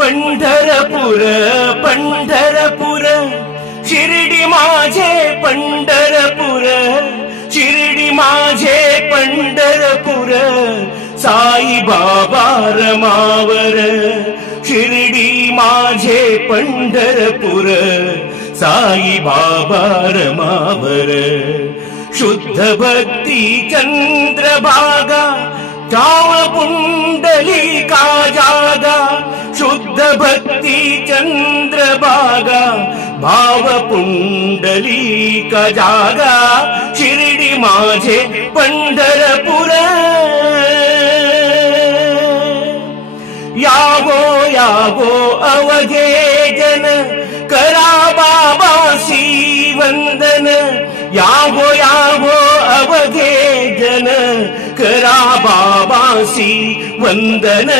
पंढरपूर पंढरपूर शिर्डी माझे पंढरपूर शिर्डी माझे पंढरपूर साई बाबा रमावर शिर्डी माझे पंढरपूर साई बाबा रमावर शुद्ध भक्ती चंद्रभागा ठाव पुंडलिका जागा शुद्ध भक्ती चंद्रभागा भाव पुंडलिका जागा शिर्डी माझे पंढरपूर यावो यावो अवघे जन करा बाबासी वंदन यावो यावो अवघे जन करा बाबासी वंदन